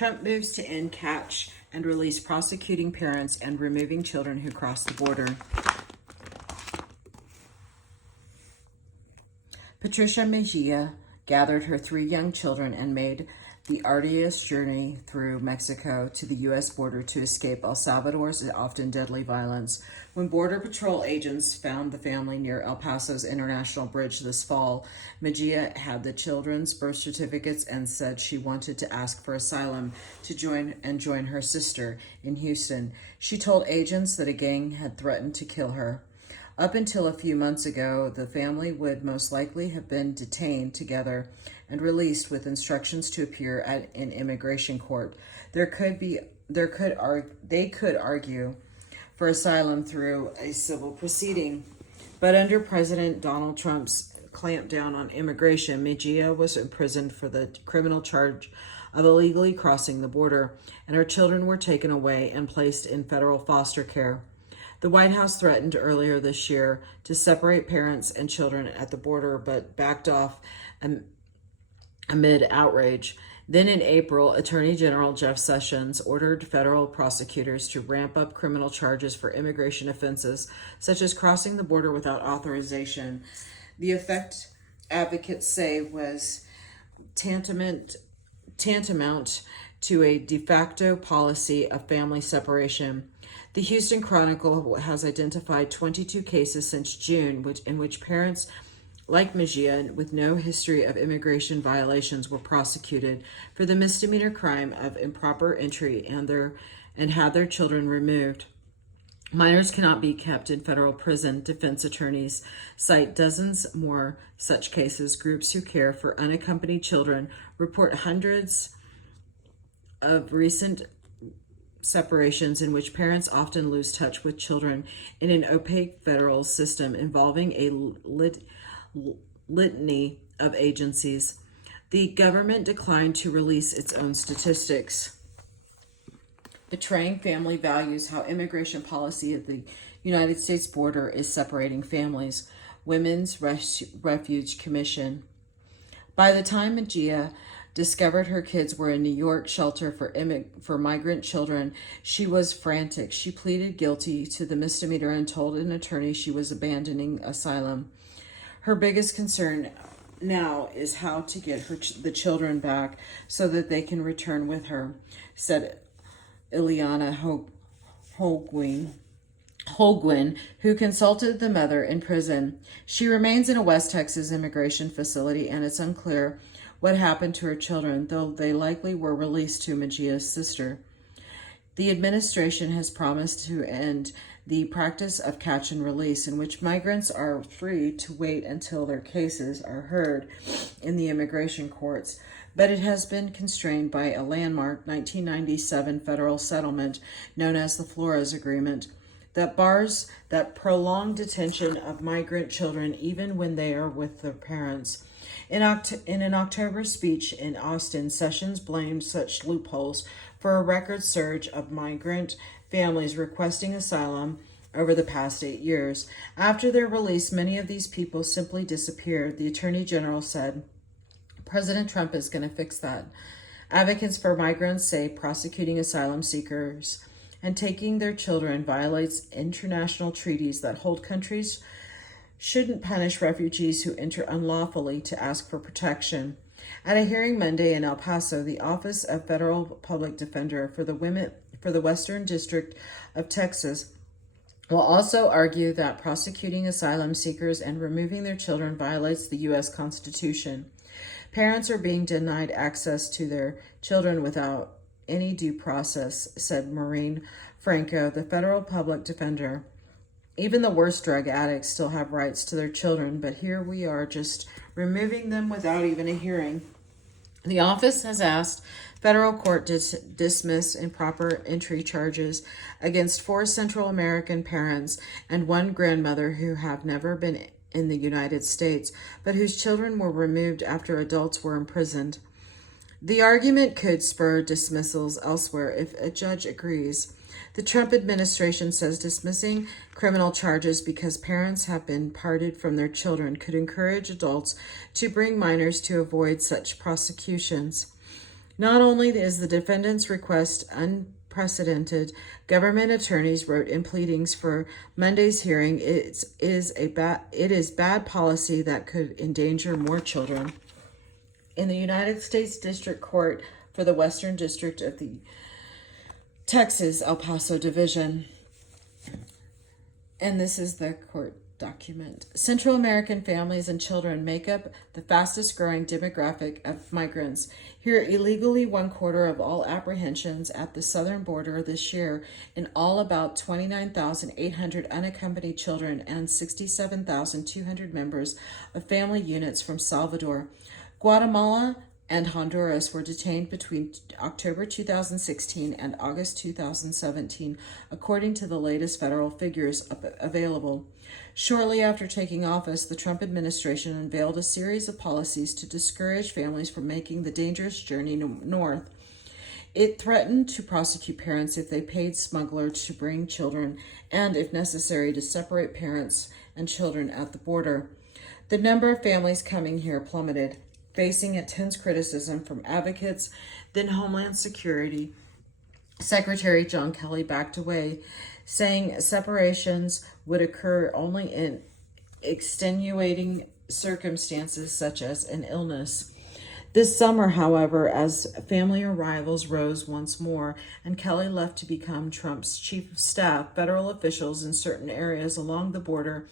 Trump moves to end catch and release prosecuting parents and removing children who cross the border. Patricia Mejia gathered her 3 young children and made the arduous journey through Mexico to the U.S. border to escape El Salvador's often deadly violence. When Border Patrol agents found the family near El Paso's International Bridge this fall, Mejia had the children's birth certificates and said she wanted to ask for asylum to join her sister in Houston. She told agents that a gang had threatened to kill her. Up until a few months ago, the family would most likely have been detained together and released with instructions to appear in immigration court. They could argue for asylum through a civil proceeding. But under President Donald Trump's clampdown on immigration, Mejia was imprisoned for the criminal charge of illegally crossing the border, and her children were taken away and placed in federal foster care. The White House threatened earlier this year to separate parents and children at the border, but backed off amid outrage. Then in April, Attorney General Jeff Sessions ordered federal prosecutors to ramp up criminal charges for immigration offenses, such as crossing the border without authorization. The effect, advocates say, was tantamount to a de facto policy of family separation. The Houston Chronicle has identified 22 cases since June in which parents like Mejia with no history of immigration violations were prosecuted for the misdemeanor crime of improper entry and had their children removed. Minors cannot be kept in federal prison. Defense attorneys cite dozens more such cases. Groups who care for unaccompanied children report hundreds of recent separations in which parents often lose touch with children in an opaque federal system involving a litany of agencies. The government declined to release its own statistics, betraying family values, how immigration policy at the United States border is separating families. Women's Refuge Commission. By the time Mejia discovered her kids were in New York shelter for migrant children, she was frantic. She pleaded guilty to the misdemeanor and told an attorney she was abandoning asylum. Her biggest concern now is how to get the children back so that they can return with her, said Ileana Holguin, who consulted the mother in prison. She remains in a West Texas immigration facility, and it's unclear what happened to her children, though they likely were released to Mejia's sister. The administration has promised to end the practice of catch and release, in which migrants are free to wait until their cases are heard in the immigration courts, but it has been constrained by a landmark 1997 federal settlement known as the Flores Agreement that bars that prolonged detention of migrant children even when they are with their parents. In an October speech in Austin, Sessions blamed such loopholes for a record surge of migrant families requesting asylum over the past 8 years. After their release, many of these people simply disappeared. The Attorney General said, President Trump is going to fix that. Advocates for migrants say prosecuting asylum seekers and taking their children violates international treaties that hold countries shouldn't punish refugees who enter unlawfully to ask for protection. At a hearing Monday in El Paso, the Office of Federal Public Defender for the Western District of Texas will also argue that prosecuting asylum seekers and removing their children violates the U.S. Constitution. Parents are being denied access to their children without any due process, said Maureen Franco, the federal public defender. Even the worst drug addicts still have rights to their children, but here we are just removing them without even a hearing. The office has asked federal court to dismiss improper entry charges against 4 Central American parents and 1 grandmother who have never been in the United States, but whose children were removed after adults were imprisoned. The argument could spur dismissals elsewhere if a judge agrees. The Trump administration says dismissing criminal charges because parents have been parted from their children could encourage adults to bring minors to avoid such prosecutions. Not only is the defendant's request unprecedented, government attorneys wrote in pleadings for Monday's hearing, it is bad policy that could endanger more children. In the United States District Court for the Western District of the Texas El Paso Division, and this is the court document. Central American families and children make up the fastest growing demographic of migrants. Here, illegally 1/4 of all apprehensions at the southern border this year, in all about 29,800 unaccompanied children and 67,200 members of family units from Salvador, Guatemala, and Honduras were detained between October 2016 and August 2017, according to the latest federal figures available. Shortly after taking office, the Trump administration unveiled a series of policies to discourage families from making the dangerous journey north. It threatened to prosecute parents if they paid smugglers to bring children and, if necessary, to separate parents and children at the border. The number of families coming here plummeted, facing intense criticism from advocates. Then Homeland Security Secretary John Kelly backed away, saying separations would occur only in extenuating circumstances such as an illness. This summer, however, as family arrivals rose once more and Kelly left to become Trump's chief of staff, federal officials in certain areas along the border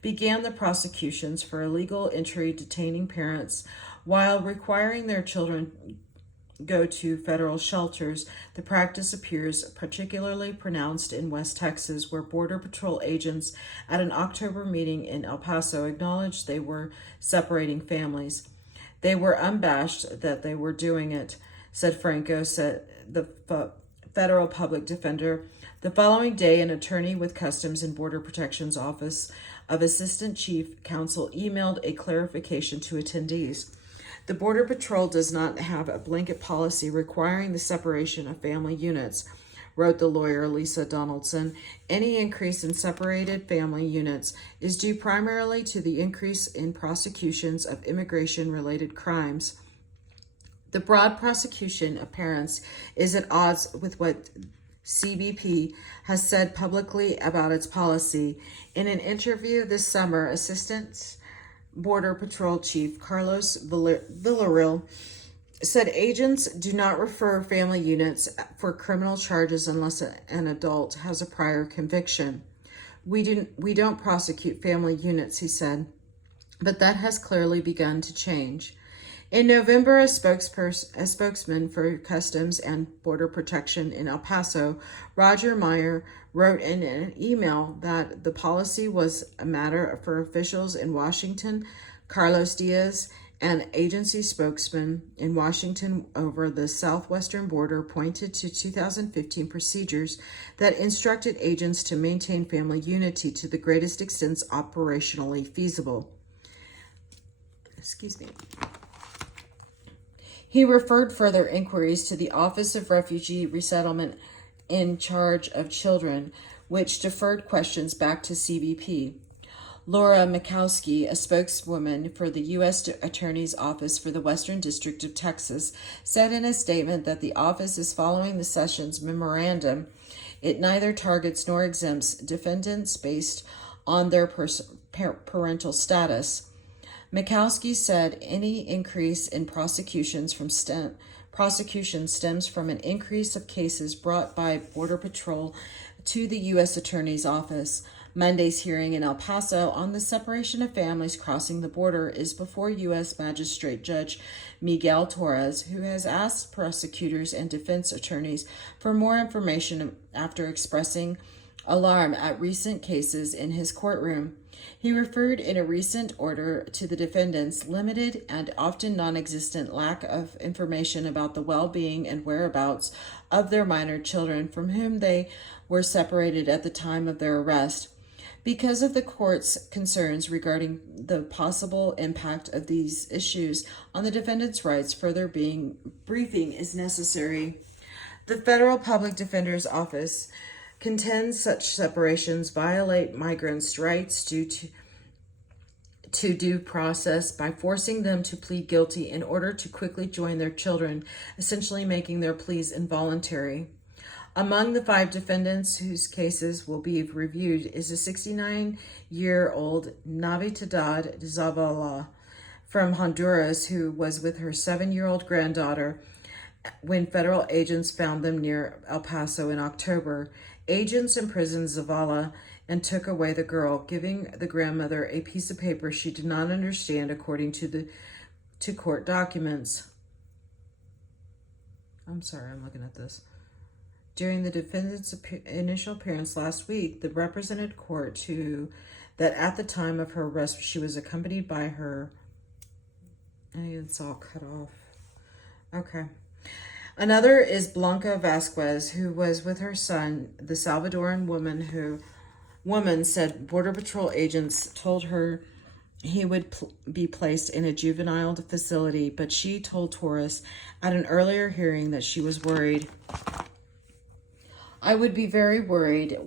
began the prosecutions for illegal entry, detaining parents while requiring their children go to federal shelters. The practice appears particularly pronounced in West Texas, where Border Patrol agents at an October meeting in El Paso acknowledged they were separating families. They were unabashed that they were doing it, said Franco, said the federal public defender. The following day, an attorney with Customs and Border Protection's Office of Assistant Chief Counsel emailed a clarification to attendees. The Border Patrol does not have a blanket policy requiring the separation of family units, wrote the lawyer Lisa Donaldson. Any increase in separated family units is due primarily to the increase in prosecutions of immigration-related crimes. The broad prosecution of parents is at odds with what CBP has said publicly about its policy. In an interview this summer, Assistant Border Patrol Chief Carlos Villarreal said agents do not refer family units for criminal charges unless an adult has a prior conviction. We don't prosecute family units, he said, but that has clearly begun to change. In November, a spokesman for Customs and Border Protection in El Paso, Roger Meyer, wrote in an email that the policy was a matter for officials in Washington. Carlos Diaz, an agency spokesman in Washington over the southwestern border, pointed to 2015 procedures that instructed agents to maintain family unity to the greatest extent operationally feasible. He referred further inquiries to the Office of Refugee Resettlement in charge of children, which deferred questions back to CBP. Laura Mikowski, a spokeswoman for the U.S. Attorney's Office for the Western District of Texas, said in a statement that the office is following the Sessions memorandum. It neither targets nor exempts defendants based on their parental status. Mikowski said any increase in prosecution stems from an increase of cases brought by Border Patrol to the U.S. Attorney's Office. Monday's hearing in El Paso on the separation of families crossing the border is before U.S. Magistrate Judge Miguel Torres, who has asked prosecutors and defense attorneys for more information after expressing alarm at recent cases in his courtroom. He referred in a recent order to the defendants' limited and often non-existent lack of information about the well-being and whereabouts of their minor children from whom they were separated at the time of their arrest. Because of the court's concerns regarding the possible impact of these issues on the defendant's rights, further briefing is necessary. The Federal Public Defender's Office contends such separations violate migrants' rights to to due process by forcing them to plead guilty in order to quickly join their children, essentially making their pleas involuntary. Among the 5 defendants whose cases will be reviewed is a 69-year-old Navidad Zavala from Honduras who was with her 7-year-old granddaughter when federal agents found them near El Paso in October. Agents imprisoned Zavala and took away the girl, giving the grandmother a piece of paper she did not understand, according to court documents. I'm sorry, I'm looking at this. During the defendant's initial appearance last week, the represented court that at the time of her arrest, she was accompanied by her. It's all cut off. Okay. Another is Blanca Vasquez, who was with her son. The Salvadoran woman said Border Patrol agents told her he would be placed in a juvenile facility, but she told Torres at an earlier hearing that she was worried. I would be very worried,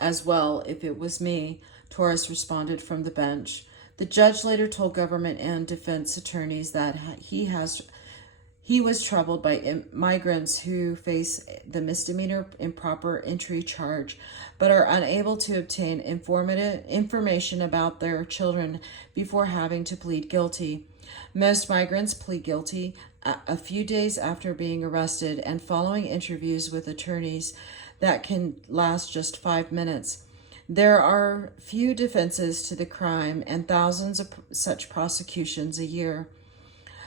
as well, if it was me, Torres responded from the bench. The judge later told government and defense attorneys that he was troubled by migrants who face the misdemeanor improper entry charge, but are unable to obtain information about their children before having to plead guilty. Most migrants plead guilty a few days after being arrested and following interviews with attorneys that can last just 5 minutes. There are few defenses to the crime and thousands of such prosecutions a year.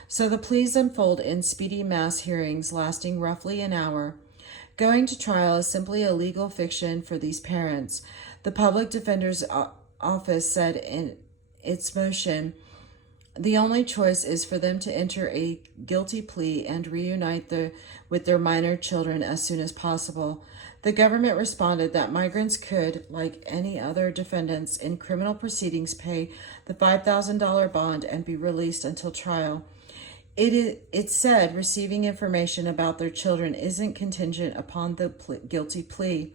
So the pleas unfold in speedy mass hearings lasting roughly an hour. Going to trial is simply a legal fiction for these parents. The public defender's office said in its motion, the only choice is for them to enter a guilty plea and reunite with their minor children as soon as possible. The government responded that migrants could, like any other defendants in criminal proceedings, pay the $5,000 bond and be released until trial. It said receiving information about their children isn't contingent upon the guilty plea,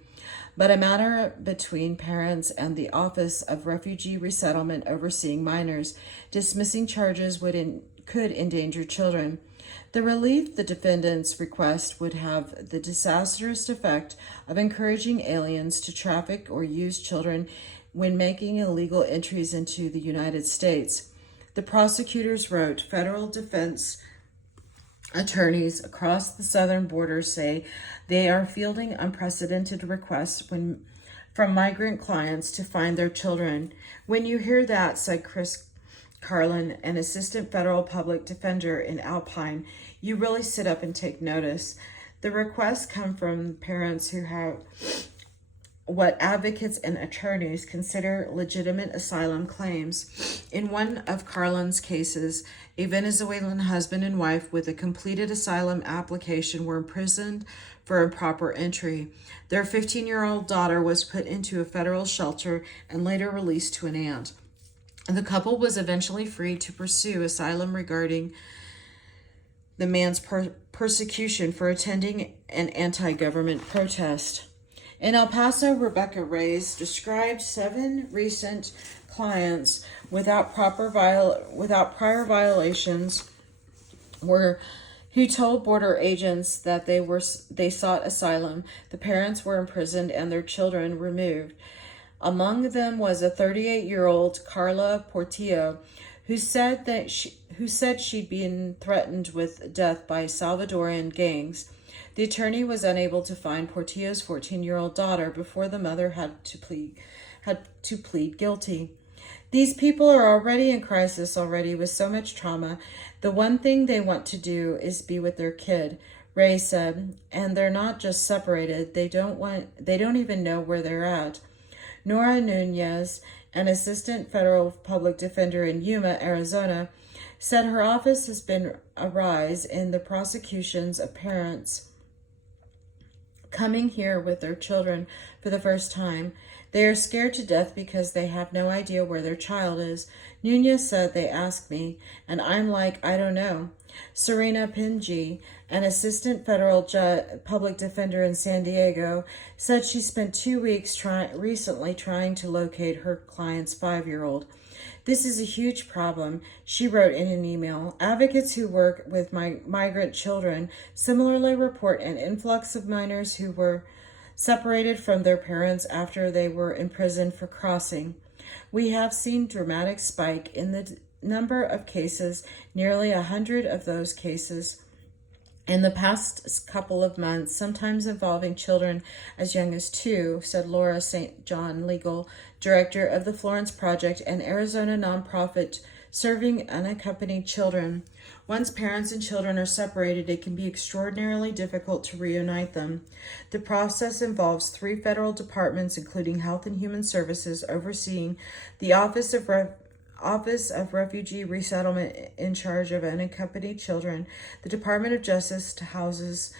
but a matter between parents and the Office of Refugee Resettlement overseeing minors. Dismissing charges could endanger children. The relief the defendants request would have the disastrous effect of encouraging aliens to traffic or use children when making illegal entries into the United States. The prosecutors wrote, federal defense attorneys across the southern border say they are fielding unprecedented requests from migrant clients to find their children. When you hear that, said Chris Carlin, an assistant federal public defender in Alpine, you really sit up and take notice. The requests come from parents who have what advocates and attorneys consider legitimate asylum claims. In one of Carlin's cases, a Venezuelan husband and wife with a completed asylum application were imprisoned for improper entry. Their 15-year-old daughter was put into a federal shelter and later released to an aunt. The couple was eventually free to pursue asylum regarding the man's persecution for attending an anti-government protest. In El Paso, Rebecca Reyes described 7 recent clients without prior violations who told border agents that they sought asylum. The parents were imprisoned and their children removed. Among them was a 38-year-old Carla Portillo, who said she'd been threatened with death by Salvadoran gangs. The attorney was unable to find Portillo's 14-year-old daughter before the mother had to plead guilty. These people are already in crisis with so much trauma. The one thing they want to do is be with their kid, Ray said, and they're not just separated, they don't even know where they're at. Nora Nunez, an assistant federal public defender in Yuma, Arizona, said her office has been a rise in the prosecutions of parents coming here with their children for the first time. They are scared to death because they have no idea where their child is. Nunez said they asked me, and I'm like, I don't know. Serena Pinji, an assistant federal public defender in San Diego, said she spent 2 weeks recently trying to locate her client's 5-year-old. This is a huge problem, she wrote in an email. Advocates who work with migrant children similarly report an influx of minors who were separated from their parents after they were imprisoned for crossing. We have seen dramatic spike in the number of cases, nearly 100 of those cases in the past couple of months, sometimes involving children as young as 2, said Laura St. John, legal director of the Florence Project, an Arizona nonprofit serving unaccompanied children. Once parents and children are separated, it can be extraordinarily difficult to reunite them. The process involves 3 federal departments, including Health and Human Services, overseeing the Office of Refugee Resettlement in charge of unaccompanied children, the Department of Justice houses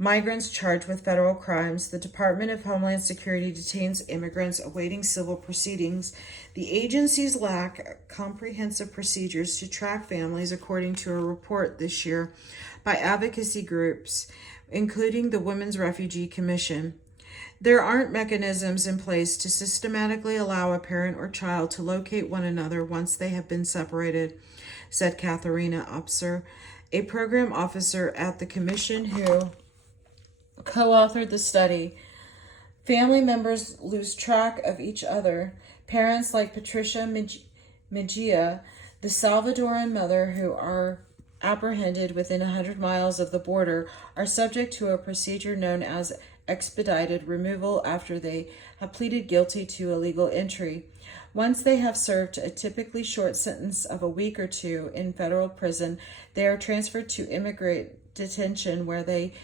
migrants charged with federal crimes, the Department of Homeland Security detains immigrants awaiting civil proceedings. The agencies lack comprehensive procedures to track families, according to a report this year by advocacy groups, including the Women's Refugee Commission. There aren't mechanisms in place to systematically allow a parent or child to locate one another once they have been separated, said Katharina Opser, a program officer at the commission who co-authored the study. Family members lose track of each other. Parents like Patricia Mejia, the Salvadoran mother who are apprehended within 100 miles of the border, are subject to a procedure known as expedited removal after they have pleaded guilty to illegal entry. Once they have served a typically short sentence of a week or 2 in federal prison, they are transferred to immigrant detention where they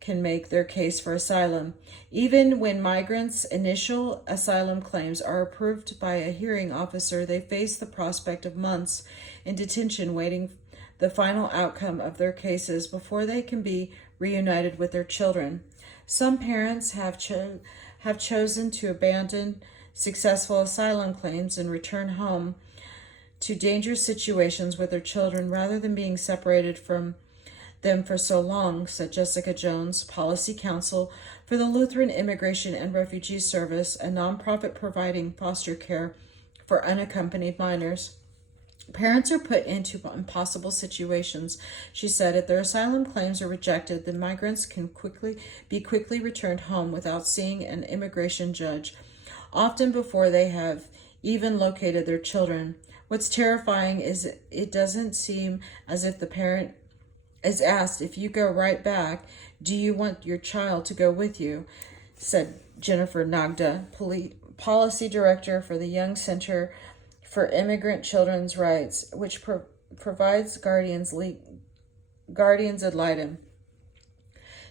can make their case for asylum. Even when migrants' initial asylum claims are approved by a hearing officer, they face the prospect of months in detention waiting the final outcome of their cases before they can be reunited with their children. Some parents have chosen to abandon successful asylum claims and return home to dangerous situations with their children rather than being separated from them for so long, said Jessica Jones, policy counsel for the Lutheran Immigration and Refugee Service, a nonprofit providing foster care for unaccompanied minors. Parents are put into impossible situations, she said. If their asylum claims are rejected, the migrants can be quickly returned home without seeing an immigration judge, often before they have even located their children. What's terrifying is it doesn't seem as if the parent is asked, if you go right back, do you want your child to go with you, said Jennifer Nagda, policy director for the Young Center for Immigrant Children's Rights, which provides guardians ad litem.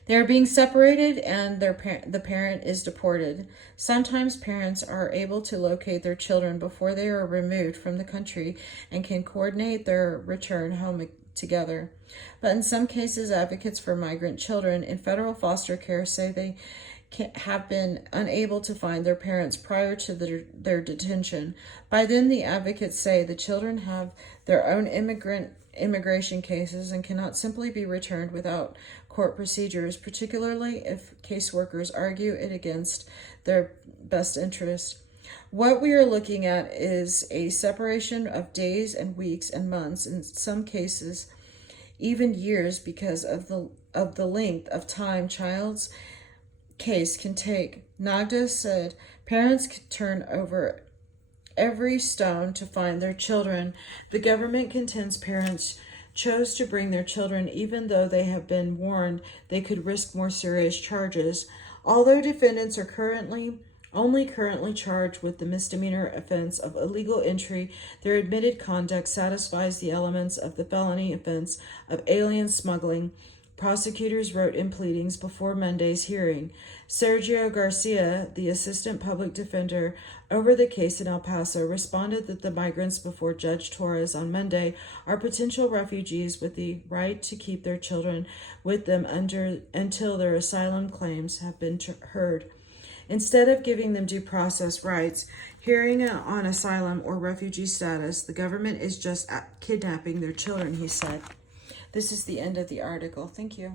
They are being separated and the parent is deported. Sometimes parents are able to locate their children before they are removed from the country and can coordinate their return home together. But in some cases, advocates for migrant children in federal foster care say they have been unable to find their parents prior to their detention. By then, the advocates say the children have their own immigration cases and cannot simply be returned without court procedures, particularly if caseworkers argue it against their best interest. What we are looking at is a separation of days and weeks and months, in some cases even years, because of the length of time child's case can take. Nagda said parents could turn over every stone to find their children. The government contends parents chose to bring their children even though they have been warned they could risk more serious charges. Although defendants are only currently charged with the misdemeanor offense of illegal entry, their admitted conduct satisfies the elements of the felony offense of alien smuggling, prosecutors wrote in pleadings before Monday's hearing. Sergio Garcia, the assistant public defender over the case in El Paso, responded that the migrants before Judge Torres on Monday are potential refugees with the right to keep their children with them until their asylum claims have been heard. Instead of giving them due process rights, hearing on asylum or refugee status, the government is just kidnapping their children, he said. This is the end of the article. Thank you.